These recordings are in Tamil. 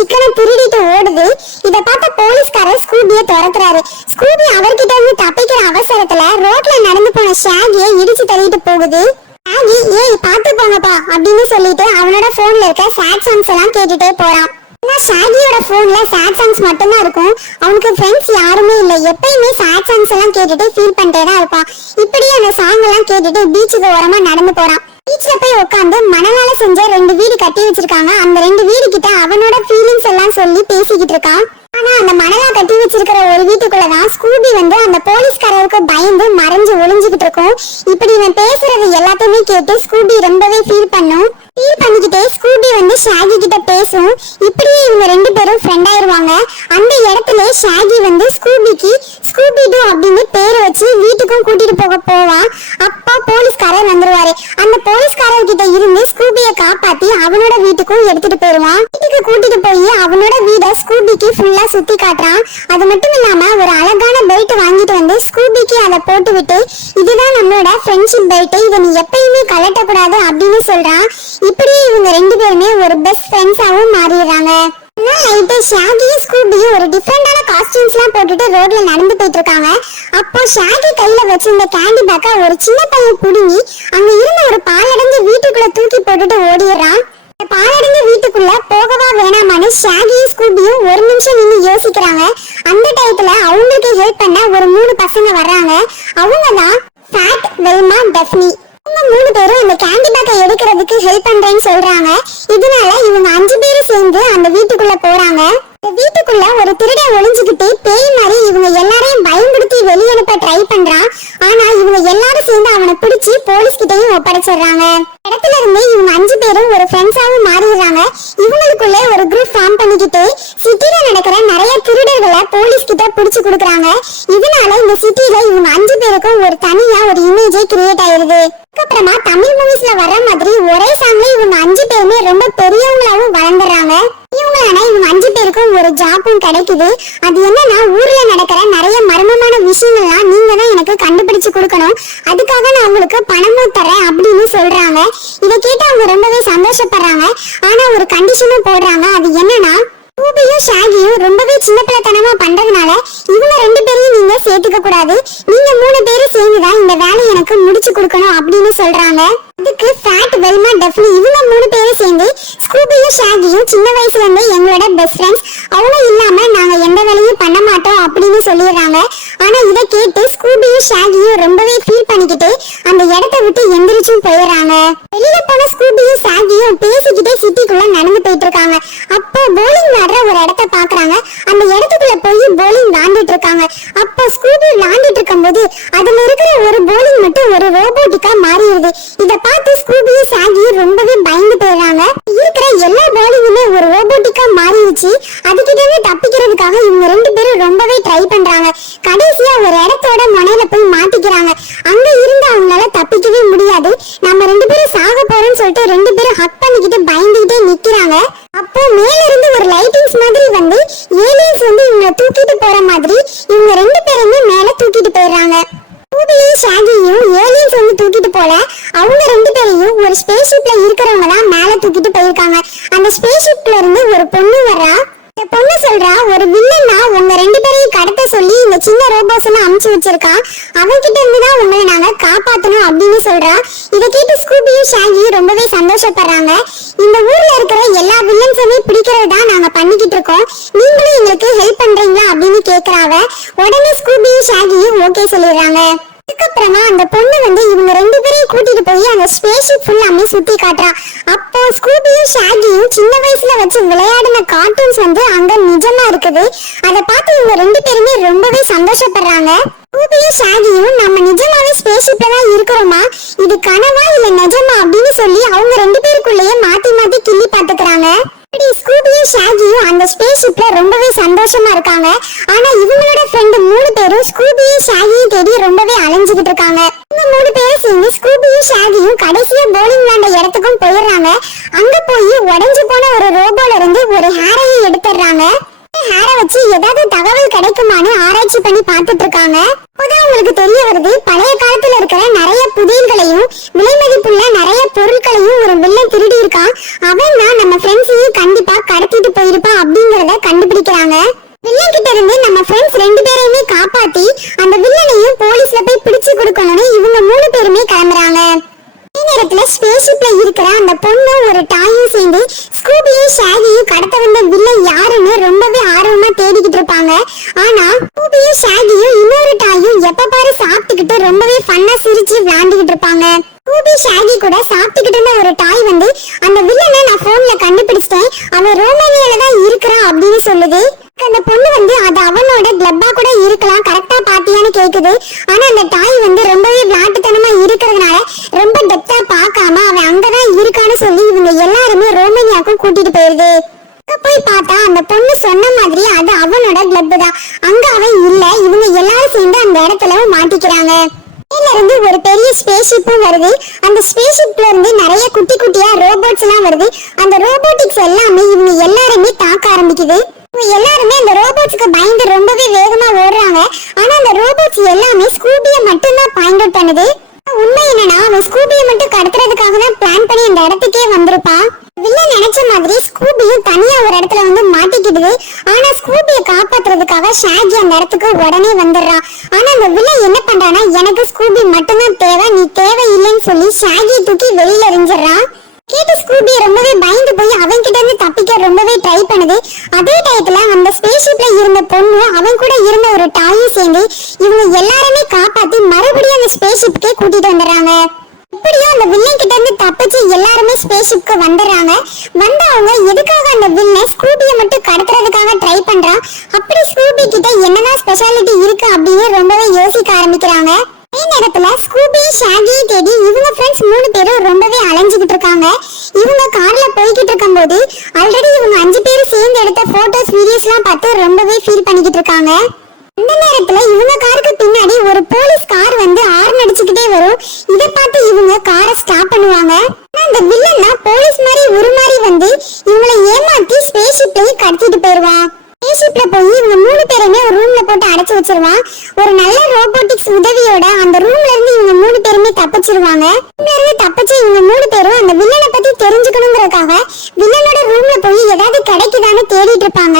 சிக்கனை திருடிட்டு ஓடுது. இத பார்த்த போலீஸ்காரர் ஸ்கூபியை துரத்துறாரு. ஸ்கூபி அவர்கிட்ட இருந்து தப்பிக்கிற அவசரத்துல ரோட்ல நடந்து போன ஷாகியை இடிச்சு தள்ளிட்டு போகுது. ஷாகி ஏய் பாத்து போங்கப்பா அப்படின்னு சொல்லிட்டு அவனோட போன்ல இருக்க சேட் சாங்ஸ் எல்லாம் கேட்டுட்டே போறான். ஷாகியோட போன்ல சேட் சாங்ஸ் மட்டும்தான் இருக்கும். அவனுக்கு ஃப்ரெண்ட்ஸ் யாருமே இல்ல. எப்பயுமே சேட் சாங்ஸ் எல்லாம் கேட்டுட்டு ஃபீல் பண்ணிட்டே தான் இருப்பான். இப்படியே அந்த சாங் எல்லாம் கேட்டுட்டு பீச்சுக்கு ஓரமா நடந்து போறான். பீச்ல போய் உட்காந்து மணலால செஞ்ச 2 வீடு கட்டி வச்சிருக்காங்க. அந்த 2 வீடு கிட்ட அவனோட ஃபீலிங்ஸ் எல்லாம் சொல்லி பேசிக்கிட்டு இருக்கான். ஆனா அந்த மணலா கட்டி வச்சிருக்கிற ஒரு வீட்டுக்குள்ளதான் ஸ்கூபி அந்த போலீஸ்காரருக்கு பயந்து மறைஞ்சு ஒளிஞ்சுக்கிட்டு இருக்கும். இப்படி இவன் பேசுறது எல்லாத்தையுமே கேட்டு ஸ்கூபி ரொம்பவே ஃபீல் பண்ணிக்கிட்டே ஸ்கூபி ஷாகி கிட்ட பேசும். இப்படியே இவங்க 2 பேரும் ஃப்ரெண்ட் ஆயிருவாங்க. அந்த இடத்துல ஷாகி ஸ்கூபிக்கு ஸ்கூபி டூ அப்படின்னு பேரை வச்சு வீட்டுக்கும் கூட்டிட்டு போவான். அப்பா போலீஸ்காரர் வந்துருவாரு. அந்த போலீஸ்காரர் கிட்ட இருந்து ஸ்கூபியை காப்பாத்தி அவனோட வீட்டுக்கும் எடுத்துட்டு போயிருவான். வீட்டுக்கு கூட்டிட்டு போய் அவனோட வீட ஸ்கூபிக்கு ஃபுல்லா சுத்தி காட்டுறான். அது மட்டும் இல்லாம ஒரு அழகான பெல்ட் வாங்கிட்டு ஸ்கூபிக்கு அதை போட்டு விட்டு இதுதான் நம்மளோட ஃப்ரெண்ட்ஷிப் பெல்ட், இதை நீ எப்பயுமே கலட்டக்கூடாது அப்படின்னு சொல்றான். இப்படியே இவங்க 2 பேருமே ஒரு பெஸ்ட் ஃப்ரெண்ட்ஸாவும் மாறிடுறாங்க. ஷாகியும் ஸ்கூபியும் ஒரு டிஃபரெண்டான காஸ்டியூம்ஸ் எல்லாம் போட்டுட்டு ரோட்ல நடந்து போயிட்டு இருக்காங்க. அப்போ ஷாகி கையில வச்சிருந்த கேண்டி பேக்க ஒரு சின்ன பையன் புடுங்கி அங்க இருந்த ஒரு பாலடைஞ்ச வீட்டுக்குள்ள தூக்கி போட்டுட்டு ஓடிடுறான். பாலடைஞ்ச வீட்டுக்குள்ள போகவா வேணாமான்னு ஷாகியும் ஸ்கூபியும் ஒரு நிமிஷம் நின்று யோசிக்கிறாங்க. அந்த டயத்துல அவங்களுக்கு ஹெல்ப் பண்ண ஒரு 3 பசங்க வர்றாங்க. அவங்கதான் ஃபேட், வெல்மா, டெஃப்னி. இவங்க 3 பேரும் அந்த கேண்டி பேக்கை எடுக்கிறதுக்கு ஹெல்ப் பண்றேன்னு சொல்றாங்க. இதனால இவங்க 5 பேரும் சேர்ந்து அந்த வீட்டுக்குள்ள போறாங்க. வீட்டுக்குள்ள ஒரு திருடன் ஒளிஞ்சுக்கிட்டு பேய் மாதிரி இவங்க எல்லாரையும் பயன்படுத்தி வெளியனுப்ப ட்ரை பண்றான். ஆனா இவங்க எல்லாரும் சேர்ந்து அவனை பிடிச்சி போலீஸ் கிட்டையும் ஒப்படைச்சிடுறாங்க. இடத்துல இருந்து இவங்க 5 பேரும் ஒரு ஃப்ரெண்ட்ஸாவும் மாறிடுறாங்க. இவங்களுக்குள்ள ஒரு குரூப் ஃபார்ம் பண்ணிக்கிட்டு சிட்டில நடக்கிற நிறைய திருடர்களை போலீஸ் கிட்ட பிடிச்சு கொடுக்குறாங்க. இதனால இந்த சிட்டில இவங்க 5 பேருக்கும் ஒரு தனியா ஒரு இமேஜே கிரியேட் ஆயிருது. அதுக்கப்புறமா தமிழ் மூவிஸ்ல வர மாதிரி ஒரே சாங்ல இவங்க 5 பேருமே ரொம்ப பெரியவங்களாவும் வளர்ந்துடுறாங்க. இவங்க 5 பேருக்கும் ஒரு ஜாப்பும் கிடைக்குது. அது என்னன்னா ஊர்ல நடக்கிற நிறைய மர்மமான விஷயங்கள்லாம் நீங்க தான் எனக்கு கண்டுபிடிச்சு கொடுக்கணும், அதுக்காக நான் உங்களுக்கு பணமும் தரேன் அப்படின்னு சொல்றாங்க. இதை கேட்டு அவங்க ரொம்பவே சந்தோஷப்படுறாங்க. ஆனா ஒரு கண்டிஷனும் போடுறாங்க. அது என்னன்னா ஸ்கூபியும் ஷாகியும் ரொம்பவே சின்ன பிள்ளைத்தனமா பண்றதுனால இவங்க 2 பேரையும் நீங்க சேர்த்துக்க கூடாது, நீங்க 3 பேரும் சேர்ந்துதான் இந்த வேலையை எனக்கு முடிச்சு கொடுக்கணும் அப்படின்னு சொல்றாங்க. அதுக்கு ஃபேட், வெல்மா, டெஃப்னி இவங்க 3 பேரும் சேர்ந்து ஸ்கூபியும் ஷாகியும் சின்ன வயசுல இருந்தே எங்களோட பெஸ்ட் ஃப்ரெண்ட்ஸ், அவங்க இல்லாம நாங்க எந்த வேலையும் பண்ண மாட்டோம் அப்படின்னு சொல்லிடுறாங்க. ஆனா இதை கேட்டு ஸ்கூபியும் ஷாகியும் ரொம்பவே ஃபீல் பண்ணிக்கிட்டு அந்த இடத்த விட்டு எந்திரிச்சும் போயிடுறாங்க. வெளியில போன ஸ்கூபியும் ஷாகியும் பேசிக்கிட்டே சிட்டிக்குள்ள நடந்து போயிட்டு இருக்காங்க. அப்போ போலிங் விளையாடுற ஒரு இடத்த பாக்குறாங்க. அந்த இடத்துக்குள்ள போய் போலிங் விளையாண்டுட்டு இருக்காங்க. அப்போ ஸ்கூபி விளையாண்டுட்டு இருக்கும் போது அதுல இருக்கிற ஒரு போலிங் மட்டும் ஒரு ரோபோட்டிக்கா மாறிடுது. இத பார்த்து ஸ்கூபியும் ஷாகியும் ரொம்பவே பயந்து போயிடுறாங்க. இருக்கிற எல்லா போலிங்குமே ஒரு ரோபோட்டிக்கா மாறிடுச்சு. அதுக்கிட்ட இருந்து தப்பிக்கிறதுக்காக இவங்க 2 பேரும் ரொம்பவே ட்ரை பண்றாங்க. கடைசியா ஒரு இடத்தோட முனையில போய் மாட்டிக்கிறாங்க. அங்க இருந்து அவங்களால தப்பிக்கவே முடியாது. நம்ம 2 பேரும் சாக போறோம்னு சொல்லிட்டு 2 பேரும் ஹக் பண்ணிக்கிட்டு பயந்துகிட்டே நிக்கிறாங்க. அப்போ மேல இருந்து ஒரு லைட்டிங்ஸ் மாதிரி ஏலியன்ஸ் இவங்க தூக்கிட்டு போற மாதிரி இவங்க 2 பேருமே மேல தூக்கிட்டு போயிடுறாங்க. ஸ்கூபியும் ஷாகியும் ஏலியன்ஸ் தூக்கிட்டு போல அவங்க 2 பேரையும் ஒரு ஸ்பேஸ் ஷிப்ல இருக்கிறவங்க தான் மேல தூக்கிட்டு போயிருக்காங்க. அந்த ஸ்பேஸ் ஷிப்ல இருந்து ஒரு பொண்ணு வர்றா. இந்த பொண்ணு சொல்றா, ஒரு வில்லன்னா உங்க 2 பேரையும் கடத்த சொல்லி இந்த சின்ன ரோபோஸ் எல்லாம் அனுப்பிச்சு வச்சிருக்கான், அவன்கிட்ட இருந்துதான் உங்களை நாங்க காப்பாத்தணும் அப்படின்னு சொல்றா. இதை கேட்டு ஸ்கூபியும் ஷாகியும் ரொம்பவே சந்தோஷப்படுறாங்க. இந்த ஊர்ல இருக்கிற எல்லா வில்லன்ஸுமே பிடிக்கிறது தான் நாங்க பண்ணிக்கிட்டு இருக்கோம், நீங்களும் எங்களுக்கு ஹெல்ப் பண்றீங்களா அப்படின்னு கேக்குறாங்க. உடனே ஸ்கூபியும் ஷாகியும் ஓகே சொல்லிடுறாங்க. அதுக்கப்புறமா அந்த பொண்ணு இவங்க 2 பேரையும் கூட்டிட்டு போய் அந்த ஸ்பேஸ் ஷிப் ஃபுல்லாமே சுத்தி காட்டுறா. அப்போ ஸ்கூபியும் ஷாகியும் சின்ன வயசுல வச்சு விளையாடின கார்ட்டூன்ஸ் அங்க நிஜமா இருக்குது. அதை பார்த்து இவங்க 2 பேருமே ரொம்பவே சந்தோஷப்படுறாங்க. ஸ்கூபியும் ஷாகியும் நம்ம நிஜமாவே ஸ்பேஸ் ஷிப்ல தான் இருக்கிறோமா, இது கனவா இல்ல நிஜமா அப்படின்னு சொல்லி அவங்க 2 பேருக்குள்ளேயே மாத்தி மாத்தி கிள்ளி பாத்துக்கிறாங்க. ஸ்கூபியும் ஷாகியும் அந்த ஸ்பேஸ் ஷிப்ல ரொம்பவே சந்தோஷமா இருக்காங்க. ஆனா இவங்களோட ஃப்ரெண்ட் 3 பேரும் ஸ்கூபியும் ஷாகியும் தேடி ரொம்பவே அலைஞ்சுகிட்டு இருக்காங்க. இவங்க 3 பேரும் சேர்ந்து ஸ்கூபியும் ஷாகியும் கடைசியா போலிங் விளையாண்ட இடத்துக்கும் போயிடுறாங்க. அங்க போய் உடைஞ்சு போன ஒரு ரோபோல இருந்து ஒரு ஹேரையும் எடுத்துடுறாங்க. ஹேரை வச்சு ஏதாவது தகவல் கிடைக்குமான்னு ஆராய்ச்சி பண்ணி பார்த்துட்டு இருக்காங்க. அப்போதான் உங்களுக்கு தெரிய வருது, பழைய காலத்துல இருக்கிற நிறைய புதையல்களையும் விலை மதிப்புள்ள நிறைய பொருட்களையும் ஒரு வில்லன் திருடி இருக்கான். அவன் தான் நம்ம ஃப்ரெண்ட்ஸையும் கண்டிப்பா கடத்திட்டு போயிருப்பான் அப்படி ஸ்பேஸ்ஷிப்ல இருக்கிற அந்த பொண்ணு ஒரு டாயும் சேர்ந்து ஸ்கூபியும் ஷாகியும் கடத்த வந்த வில்லன் யாருன்னு ரொம்பவே ஆர்வமா தேடிக்கிட்டு இருப்பாங்க. ஆனா ஸ்கூபியும் ஷாகியும் இன்னொரு டாயும் எப்ப பாரு சாப்பிட்டுக்கிட்டு ரொம்பவே ஃபன்னா சிரிச்சு விளையாண்டுகிட்டு இருப்பாங்க. ஸ்கூபி ஷாகி கூட சாப்பிட்டுக்கிட்டு இருந்த ஒரு டாய் வந்து அந்த வில்லனை நான் போன்ல கண்டுபிடிச்சிட்டேன், அவன் ரோமானியால தான் இருக்கிறான் அப்படின்னு சொல்லுது. அந்த பொண்ணு வந்து அது அவனோட கிளப்பா கூட இருக்கலாம், கரெக்டா பாத்தியான்னு கேக்குது. ஆனா அந்த டாய் வந்து ரொம்பவே விளையாட்டுத்தனமா இருக்கிறதுனால ரொம்ப டெப்தா பார்க்காம அவன் அங்கதான் இருக்கான்னு சொல்லி இவங்க எல்லாருமே ரோமானியாக்கும் கூட்டிட்டு போயிருது. போய் பார்த்தா அந்த பொண்ணு சொன்ன மாதிரி அது அவனோட கிளப் தான், அங்க அவன் இல்ல. இவங்க எல்லாரும் சேர்ந்து அந்த இடத்துல மாட்டிக்கிறாங்க. இருந்து ஒரு பெரிய ஸ்பேஸ்ஷிப்பும் வருது. அந்த ஸ்பேஸ்ஷிப்ல இருந்து நிறைய குட்டி குட்டியா ரோபோட்ஸ் எல்லாம் வருது. அந்த ரோபோட்டிக்ஸ் எல்லாமே இவங்க எல்லாருமே தாக்க ஆரம்பிக்குது. எல்லாருமே அந்த ரோபோட்ஸ்க்கு பயந்து ரொம்பவே வேகமா ஓடுறாங்க. ஆனா அந்த ரோபோட்ஸ் எல்லாமே ஸ்கூபியை மட்டும் தான் பாயிண்ட் அவுட் பண்ணுது. உண்மை என்னன்னா அவன் ஸ்கூபியை மட்டும் கடத்துறதுக்காக தான் பிளான் பண்ணி அந்த இடத்துக்கே வந்திருப்பான். வில்லன் நினைச்ச மாதிரி ஸ்கூபியும் தனியா ஒரு இடத்துல வந்து மாட்டிக்கிடுது. ஆனா ஸ்கூபியை காப்பாத்துறதுக்காக ஷாகி அந்த இடத்துக்கு உடனே வந்துடுறான். ஆனா அந்த வில்லன் என்ன பண்றானா, எனக்கு ஸ்கூபி மட்டும்தான் தேவை, நீ தேவை இல்லைன்னு சொல்லி ஷாகியை தூக்கி வெளியில எறிஞ்சிடறான். கேட்டு ஸ்கூபி ரொம்பவே பயந்து போய் அவன் கிட்ட இருந்து தப்பிக்க ரொம்பவே ட்ரை பண்ணுது. அதே டயத்துல அந்த ஸ்பேஸ்ஷிப்ல இருந்த பொண்ணு அவன் கூட இருந்த ஒரு டாயும் சேர்ந்து இவங்க எல்லாருமே காப்பாத்தி மறுபடியும் அந்த ஸ்பேஸ்ஷிப்கே கூட்டிட்டு வந்துடுறாங்க. இப்படியோ அந்த வில்லன் கிட்ட இருந்து தப்பிச்சு எல்லாருமே ஸ்பேஸ்ஷிப்க்கு வந்துடுறாங்க. வந்து அவங்க எதுக்காக அந்த வில்லன் ஸ்கூபியை மட்டும் கடத்துறதுக்காக ட்ரை பண்றான், அப்படி ஸ்கூபி கிட்ட என்னதான் ஸ்பெஷாலிட்டி இருக்கு அப்படின்னு ரொம்பவே யோசிக்க ஆரம்பிக்கிறாங்க. அதே நேரத்துல ஸ்கூபி ஷாகியை தேடி இவங்க ஃப்ரெண்ட்ஸ் 3 பேரும் ரொம்பவே அலைஞ்சுக்கிட்டு இருக்காங்க. இவங்க கார்ல போய்கிட்டு இருக்கும் போது ஆல்ரெடி இவங்க 5 பேரும் சேர்ந்து எடுத்த போட்டோஸ் வீடியோஸ் எல்லாம் பார்த்து ரொம்பவே ஃபீல் பண்ணிக்கிட்டு இருக்காங்க. அந்த நேரத்துல இவங்க காருக்கு பின்னாடி ஒரு போலீஸ் கார் வந்து ஹார்ன் அடிச்சுக்கிட்டே வரும். இதை பார்த்து இவங்க காரை ஸ்டாப் பண்ணுவாங்க. அந்த வில்லன்னா போலீஸ் மாதிரி உருமாறி வந்து இவங்களை ஏமாத்தி ஸ்பேஸ்ஷிப்லயே கடத்திட்டு போயிருவான். ஸ்பேஸ்ஷிப்ல போய் இவங்க 3 பேருமே ஒரு ரூம்ல போட்டு அடைச்சு வச்சிருவான். ஒரு நல்ல ரோபோட்டிக்ஸ் உதவியோட அந்த ரூம்ல இருந்து இவங்க 3 பேருமே தப்பிச்சிருவாங்க. தப்பிச்சு இவங்க 3 பேரும் அந்த வில்லனை பத்தி தெரிஞ்சுக்கணுங்கிறதுக்காக வில்லனோட ரூம்ல போய் ஏதாவது கிடைக்குதான்னு தேடிட்டு இருப்பாங்க.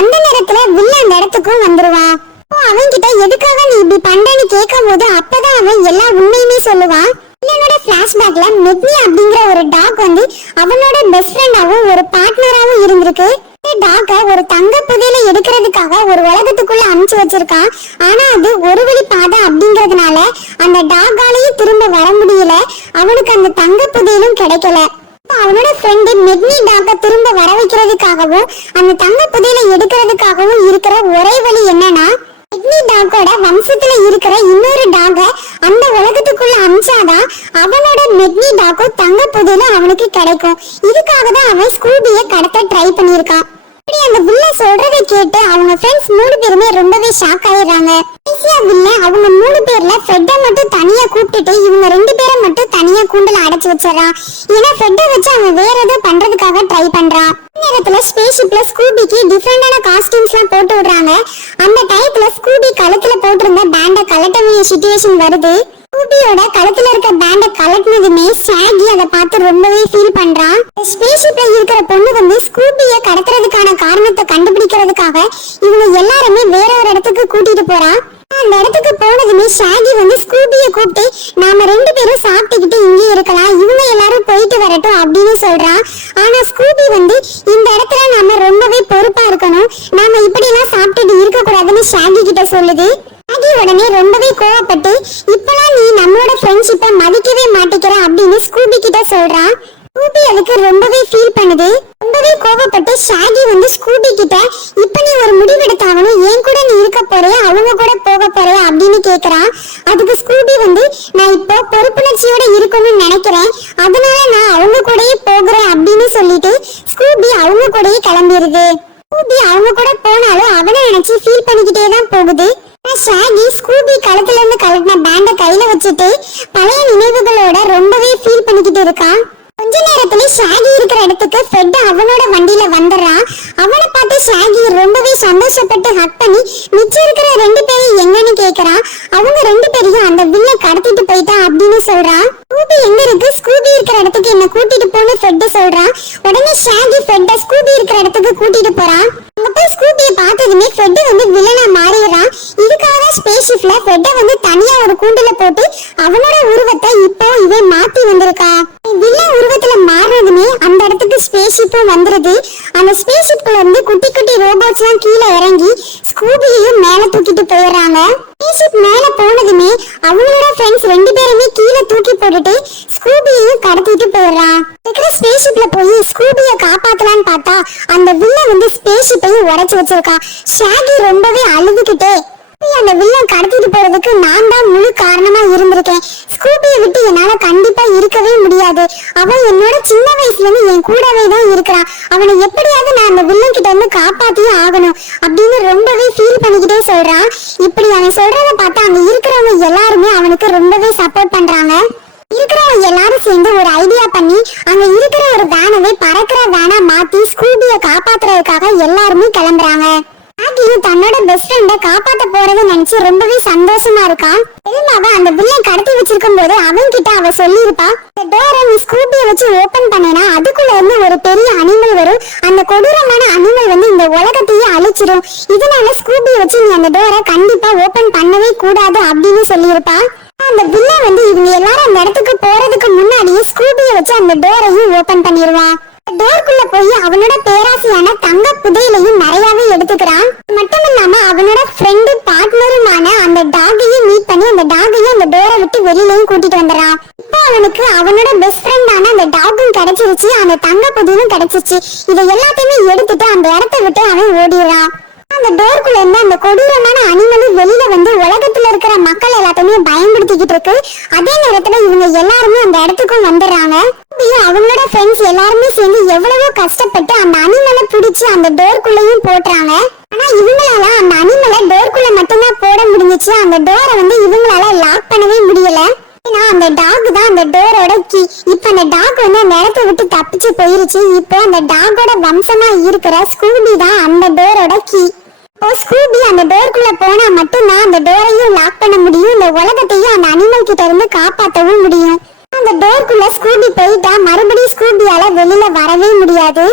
அந்த நேரத்துல வில்லன் அந்த இடத்துக்கும் வந்துருவான். அவன் கிட்ட எதுக்காக நீ இப்படி பண்றன்னு கேட்கும் போது அப்பதான் அவன் எல்லா உண்மையுமே சொல்லுவான். வில்லனோட பிளாஷ்பேக்ல மெக்னி அப்படிங்கிற ஒரு டாக் வந்து அவனோட பெஸ்ட் ஃப்ரெண்டாவும் ஒரு பார்ட்னராவும் இருந்திருக்கு. டாக ஒரு தங்க புதையல எடுக்கிறதுக்காக ஒரு உலகத்துக்குள்ள அனுப்பிச்சு வச்சிருக்கான். ஆனா அது ஒரு வழி பாதை அப்படிங்கறதுனால அந்த டாகாலையும் திரும்ப வர முடியல. அவனுக்கு அந்த தங்க புதையலும் கிடைக்கல. அவனோட ஃப்ரெண்டு மெக்னி டாக திரும்ப வர வைக்கிறதுக்காகவும் அந்த தங்க புதையலை எடுக்கிறதுக்காகவும் இருக்கிற ஒரே வழி என்னன்னா, மெக்னி டாகோட வம்சத்துல இருக்கிற இன்னொரு டாக அந்த உலகத்துக்குள்ள அமிச்சாதான் அவனோட மெக்னி டாகோ தங்க புதையலும் அவனுக்கு கிடைக்கும். இதுக்காக தான் அவன் ஸ்கூபியை கடத்த ட்ரை பண்ணியிருக்கான். அந்த வில்லன் சொல்றதை கேட்டு அவங்க ஃப்ரெண்ட்ஸ் 3 பேருமே ரொம்பவே ஷாக் ஆயிடுறாங்க. வில்லன் அவங்க 3 பேர்ல ஃபெட்டை மட்டும் தனியா கூப்பிட்டுட்டு இவங்க 2 பேரை மட்டும் தனியா கூண்டுல அடைச்சு வச்சிடறான். ஏன்னா ஃபெட்டை வச்சு அவன் வேற ஏதோ பண்றதுக்காக ட்ரை பண்றான். நேரத்துல ஸ்பேஸ்ஷிப்ல ஸ்கூபிக்கு டிஃபரெண்டான காஸ்டியூம்ஸ் எல்லாம் போட்டு விடுறாங்க. அந்த டயத்துல ஸ்கூபி கழுத்துல போட்டிருந்த பேண்டை கலட்ட வேண்டிய சிச்சுவேஷன் வருது. ஸ்கூபியோட கழுத்துல இருக்க பேண்டை கலட்டினதுமே ஷாகி அதை பார்த்து ரொம்பவே ஃபீல் பண்றான். ஸ்பேஸ்ஷிப்ல இருக்கிற பொண்ணு வந்து ஸ்கூபியை கடத்துறதுக்கான காரணத்தை கண்டுபிடிக்கிறதுக்காக இவங்க எல்லாருமே வேற ஒரு இடத்துக்கு கூட்டிட்டு போறான். அந்த இடத்துக்கு போனதுமே ஷாகி வந்து ஸ்கூபியை கூப்பிட்டு நாம 2 பேரும் சாப்பிட்டுக்கிட்டு இங்கே இருக்கலாம், இவங்க எல்லாரும் போயிட்டு வரட்டும் அப்படின்னு சொல்றான். ஆனா ஸ்கூபி வந்து இந்த இடத்துல நாம ரொம்பவே பொறுப்பா இருக்கணும், நாம இப்படி எல்லாம் சாப்பிட்டுட்டு இருக்க கூடாதுன்னு ஷாகி கிட்ட சொல்லுது. ஷாகி உடனே ரொம்பவே கோவப்பட்டு இப்பெல்லாம் நீ நம்மளோட ஃப்ரெண்ட்ஷிப்பை மதிக்கவே மாட்டேங்கிற அப்படின்னு ஸ்கூபி கிட்ட சொல்றான். ஸ்கூபி அதுக்கு ரொம்பவே ஃபீல் பண்ணுது. ரொம்பவே கோவப்பட்டு ஷாகி வந்து ஸ்கூபி கிட்ட இப்ப நீ ஒரு முடிவெடுத்தாகணும், ஏன் கூட நீ இருக்க போறியா அவங்க கூட போக போறியா அப்படின்னு கேக்குறான். அதுக்கு ஸ்கூபி வந்து நான் இப்போ பொறுப்புணர்ச்சியோட இருக்கணும்னு நினைக்கிறேன், அதனால நான் அவங்க கூடயே போகிறேன் அப்படின்னு சொல்லிட்டு ஸ்கூபி அவங்க கூடயே கிளம்பிடுது. ஸ்கூபி அவங்க கூட போனாலும் அவனை நினைச்சு ஃபீல் பண்ணிக்கிட்டே தான் போகுது. ஷாகி ஸ்கூபி கழுத்துல இருந்து கலட்டின பேண்டை கையில வச்சுட்டு பழைய நினைவுகளோட ரொம்பவே ஃபீல் பண்ணிக்கிட்டு இருக்கான். கொஞ்ச நேரத்துல ஷாகி இருக்கிற இடத்துக்கு ஃபெட் அவனோட வண்டியில வந்துடுறான். அவனை பார்த்து ஷாகி ரொம்பவே சந்தோஷப்பட்டு ஹக் பண்ணி மிச்சம் இருக்கிற 2 பேரும் எங்கன்னு கேக்குறான். அவங்க 2 பேரையும் அந்த வில்லன் கடத்திட்டு போயிட்டான் அப்படின்னு சொல்றான். ஸ்கூபி எங்க இருக்கு, ஸ்கூபி இருக்கிற இடத்துக்கு என்ன கூட்டிட்டு போன்னு ஃபெட் சொல்றான். உடனே ஷாகி ஃபெட்ட ஸ்கூபி இருக்கிற இடத்துக்கு கூட்டிட்டு போறான். அங்க போய் ஸ்கூபியை பார்த்ததுமே ஃபெட் வந்து வில்லனா மாறிடுறான். இதுக்காக தான் ஸ்பேஸ்ஷிப்ல ஃபெட்ட வந்து தனியா ஒரு கூண்டுல போட்டு அவனோட உருவத்தை இப்போ இவன் மாத்தி வந்திருக்கான். ஷிப்பும் வந்துருது. அந்த ஸ்பேஸ் ஷிப்ல இருந்து குட்டி குட்டி ரோபோட்ஸ் எல்லாம் கீழே இறங்கி ஸ்கூபியையும் மேல தூக்கிட்டு போயிடுறாங்க. ஸ்பேஸ் ஷிப் மேல போனதுமே அவங்களோட ஃப்ரெண்ட்ஸ் 2 பேருமே கீழே தூக்கி போட்டுட்டு ஸ்கூபியையும் கடத்திட்டு போயிடுறான். இருக்கிற ஸ்பேஸ் ஷிப்ல போய் ஸ்கூபியை காப்பாத்தலான்னு பார்த்தா அந்த வில்லன் வந்து ஸ்பேஸ் ஷிப்பையும் உடைச்சு வச்சிருக்கா. ஷாகி ரொம்பவே அழுதுகிட்டே அந்த வில்லன் கடத்திட்டு போறதுக்கு நான் தான் முழு காரணமா இருந்திருக்கேன். ஸ்கூபியை விட்டு என்னால கண்டிப்பா இருக்கவே முடியாது. அவன் என்னோட சின்ன வயசுல இருந்து என் கூடவே தான் இருக்கிறான். அவனை எப்படியாவது நான் அந்த வில்லன் கிட்ட இருந்து காப்பாத்தியே ஆகணும் அப்படின்னு ரொம்பவே ஃபீல் பண்ணிக்கிட்டே சொல்றான். இப்படி அவன் சொல்றத பார்த்தா அங்க இருக்கிறவங்க எல்லாருமே அவனுக்கு ரொம்பவே சப்போர்ட் பண்றாங்க. இருக்கிறவங்க எல்லாரும் சேர்ந்து ஒரு ஐடியா பண்ணி அங்க இருக்கிற ஒரு வேனவை பறக்கிற வேனா மாத்தி ஸ்கூபியை காப்பாத்துறதுக்காக எல்லாருமே கிளம்புறாங்க. ஷாகியும் தன்னோட பெஸ்ட் ஃப்ரெண்ட காப்பாத்த போறதை நினைச்சு ரொம்பவே சந்தோஷமா இருக்கான். பெருமாவ அந்த வில்லன் கடத்தி வச்சிருக்கும் போது அவன் கிட்ட அவ சொல்லிருப்பா, இந்த டோரை நீ ஸ்கூபியை வச்சு ஓபன் பண்ணேனா அதுக்குள்ள இருந்து ஒரு பெரிய அனிமல் வரும். அந்த கொடூரமான அனிமல் வந்து இந்த உலகத்தையே அழிச்சிடும். இதனால ஸ்கூபியை வச்சு நீ அந்த டோரை கண்டிப்பா ஓபன் பண்ணவே கூடாது அப்படின்னு சொல்லியிருப்பா. அந்த வில்லன் வந்து இவங்க எல்லாரும் அந்த இடத்துக்கு போறதுக்கு முன்னாடியே ஸ்கூபியை வச்சு அந்த டோரையும் ஓபன் பண்ணிடுவான். டோர்க்குள்ள போய் அவனோட பேராசையான தங்க புதையலையும் நிறையவே எடுத்துக்கிறான். மட்டும் இல்லாம அவனோட ஃப்ரெண்டு பார்ட்னருமான அந்த டாகையும் மீட் பண்ணி அந்த டாகையும் அந்த டோரை விட்டு வெளியிலையும் கூட்டிட்டு வந்துடுறான். இப்போ அவனுக்கு அவனோட பெஸ்ட் ஃப்ரெண்டான அந்த டாகும் கிடைச்சிருச்சு, அந்த தங்க புதையலும் கிடைச்சிருச்சு. இதை எல்லாத்தையுமே எடுத்துட்டு அந்த இடத்த விட்டு அவன் ஓடிடுறான். அந்த டோர்க்குள்ள இருந்து அந்த கொடூரமான அனிமலும் வெளியில வந்து உலகத்துல இருக்கிற மக்கள் எல்லாத்தையுமே பயன்படுத்திக்கிட்டு இருக்கு. அதே நேரத்துல இவங்க எல்லாருமே அந்த இடத்துக்கும் வந்துடுறாங்க. அவங்களோட ஃப்ரெண்ட்ஸ் எல்லாருமே சேர்ந்து எவ்வளவோ கஷ்டப்பட்டு அந்த அனிமலை பிடிச்சு அந்த டோர்க்குள்ளேயும் போட்டுறாங்க. ஆனா இவங்களால அந்த அனிமலை டோர்க்குள்ள மட்டும்தான் போட முடிஞ்சிச்சு. அந்த டோரை வந்து இவங்களால லாக் பண்ணவே முடியல. ஏன்னா அந்த டாக் தான் அந்த டோரோட கீ. இப்ப அந்த டாக் வந்து அந்த இடத்தை விட்டு தப்பிச்சு போயிருச்சு. இப்போ அந்த டாகோட வம்சமா இருக்கிற ஸ்கூபி தான் அந்த டோரோட கீ. ஸ்கூபி அந்த டோர்க்குள்ள போனா மட்டும்தான் அந்த டோரையும் லாக் பண்ண முடியும். இந்த உலகத்தையும் அந்த அனிமல் கிட்ட இருந்து காப்பாற்றவும் முடியும். அந்த டோர்க்குள்ள ஸ்கூபி போயிட்டா மறுபடியும் ஸ்கூபியால வெளியில வரவே முடியாது.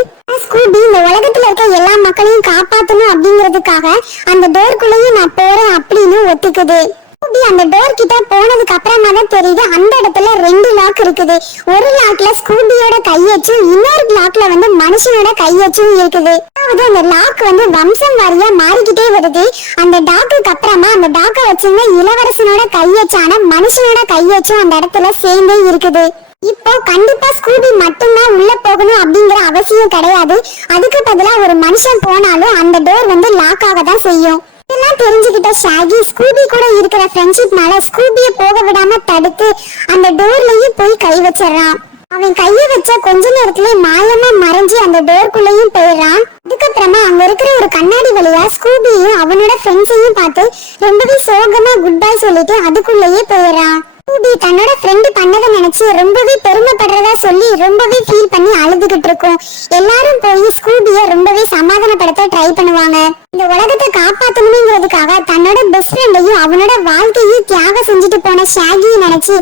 ஸ்கூபி இந்த உலகத்துல இருக்க எல்லா மக்களையும் காப்பாத்தணும் அப்படிங்கிறதுக்காக அந்த டோர்க்குள்ளேயும் நான் போறேன் அப்படின்னு ஒத்துக்குது. ஸ்கூபி அந்த டோர் கிட்ட போனதுக்கு அப்புறமா தான் தெரியுது அந்த இடத்துல 2 லாக் இருக்குது. ஒரு லாக்ல ஸ்கூபியோட கையச்சும் இன்னொரு லாக்ல வந்து மனுஷனோட கையச்சும் இருக்குது. அதாவது அந்த லாக் வந்து வம்சம் வாரியா மாறிக்கிட்டே வருது. அந்த டாக்குக்கு அப்புறமா அந்த டாக்கை வச்சிருந்த இளவரசனோட கையச்சான மனுஷனோட கையச்சும் அந்த இடத்துல சேர்ந்தே இருக்குது. இப்போ கண்டிப்பா ஸ்கூபி மட்டும்தான் உள்ள போகணும் அப்படிங்கிற அவசியம் கிடையாது. அதுக்கு பதிலா ஒரு மனுஷன் போனாலும் அந்த டோர் வந்து லாக் ஆக தான் செய்யும். இதெல்லாம் தெரிஞ்சுக்கிட்ட ஷாகி ஸ்கூபி கூட இருக்கிற ஃப்ரெண்ட்ஷிப்னால ஸ்கூபியை போக விடாம தடுத்து அந்த டோர்லயும் போய் கை வச்சிடறான். அவன் கைய வச்ச கொஞ்ச நேரத்துல மாயமா மறைஞ்சு அந்த டோர்க்குள்ளேயும் போயிடுறான். அதுக்கப்புறமா அங்க இருக்கிற ஒரு கண்ணாடி வழியா ஸ்கூபியையும் அவனோட ஃப்ரெண்ட்ஸையும் பார்த்து ரொம்பவே சோகமா குட் பை சொல்லிட்டு அதுக்குள்ளேயே போயிடுறான். ஸ்கூபி தன்னோட ஃப்ரெண்டு பண்ணதை நினைச்சு ரொம்பவே பெருமைப்படுறதா சொல்லி ரொம்பவே ஃபீல் பண்ணி அழுதுகிட்டு இருக்கும். எல்லாரும் போய் ஸ்கூபியை ரொம்பவே சமாதானப்படுத்த ட்ரை பண்ணுவாங்க. இந்த உலகத்தை காப்பாத்தணுங்கிறதுக்காக தன்னோட பெஸ்ட் ஃப்ரெண்டையும் அவனோட வாழ்க்கையும் தியாகம் செஞ்சுட்டு போன ஷாகியை நினைச்சு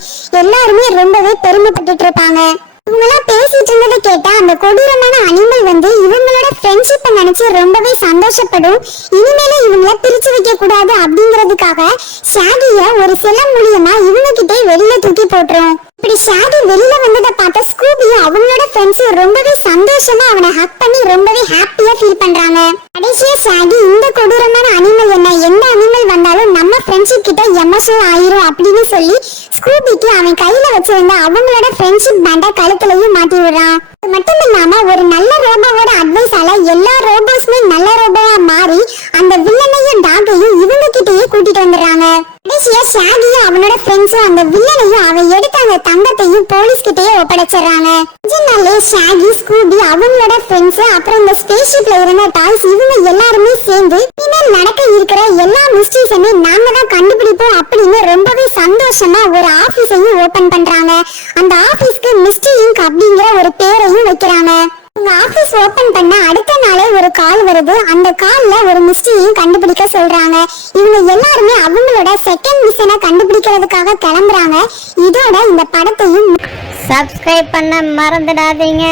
எல்லாருமே ரொம்பவே பெருமைப்பட்டுட்டு இருப்பாங்க. இவங்கெல்லாம் பேசிட்டு இருந்ததை கேட்டா அந்த கொடூரமான அனிமல் வந்து இவங்களோட ஃப்ரெண்ட்ஷிப்பை நினைச்சு ரொம்பவே சந்தோஷப்படும். இனிமேல இவங்கள பிரிச்சு வைக்க கூடாது அப்படிங்கிறதுக்காக ஷாகிய ஒரு சில மூலியமா இவங்க கிட்டே வெளியில தூக்கி போட்டுரும். இப்படி ஷாகி வெளியில வந்ததை பார்த்த ஸ்கூபியும் அவங்களோட ஃப்ரெண்ட்ஸும் ரொம்பவே சந்தோஷமா அவனை ஹக் பண்ணி ரொம்பவே ஹாப்பியா ஃபீல் பண்றாங்க. கடைசியா ஷாகி இந்த கொடூரமான அனிமல் என்ன, எந்த அனிமல் வந்தாலும் நம்ம ஃப்ரெண்ட்ஷிப் கிட்ட எமோஷனல் ஆயிரும் அப்படின்னு சொல்லி ஸ்கூபிக்கு அவன் கையில வச்சிருந்த அவங்களோட ஃப்ரெண்ட்ஷிப் பேண்ட கழுத்துலயும் மாட்டி விடுறான். அது மட்டும் இல்லாம ஒரு நல்ல ரோபோவோட அட்வைஸால எல்லா ரோபோஸ்மே நல்ல ரோபோவா மாறி அந்த வில்லனையும் டாகையும் இவங்க கிட்டயே கூட்டிட்டு வந்துடுறாங்க. கடைசியா ஷாகியும் அவனோட ஃப்ரெண்ட்ஸும் அந்த வில்லனையும் அவன் எடுத்த அந்த தங்கத்தையும் போலீஸ் கிட்டயே ஒப்படைச்சிடறாங்க. கொஞ்ச நாள்ல ஷாகி, ஸ்கூபி, அவங்களோட ஃப்ரெண்ட்ஸ், அப்புறம் இந்த ஸ்பேஸ் ஷிப்ல இருந்த டாய்ஸ் இவங்க எல்லாருமே சேர்ந்து இனிமேல் நடக்க இருக்கிற எல்லா மிஸ்டேக்ஸுமே நாங்க தான் கண்டுபிடிப்போம் அப்படின்னு ரொம்பவே சந்தோஷமா ஒரு ஆபீஸையும் ஓபன் பண்றாங்க. அந்த ஆபீஸ்க்கு மிஸ்டி இங்க் அப்படிங்கிற ஒரு பேரையும் வைக்கிறாங்க. உங்க ஆபீஸ் ஓபன் பண்ண அடுத்த நாளே ஒரு கால் வருது. அந்த கால்ல ஒரு மிஸ்டரியையும் கண்டுபிடிக்க சொல்றாங்க. இவங்க எல்லாருமே அவங்களோட செகண்ட் மிஷனை கண்டுபிடிக்கிறதுக்காக கிளம்புறாங்க. இதோட இந்த படத்தையும் சப்ஸ்கிரைப் பண்ண மறந்துடாதீங்க.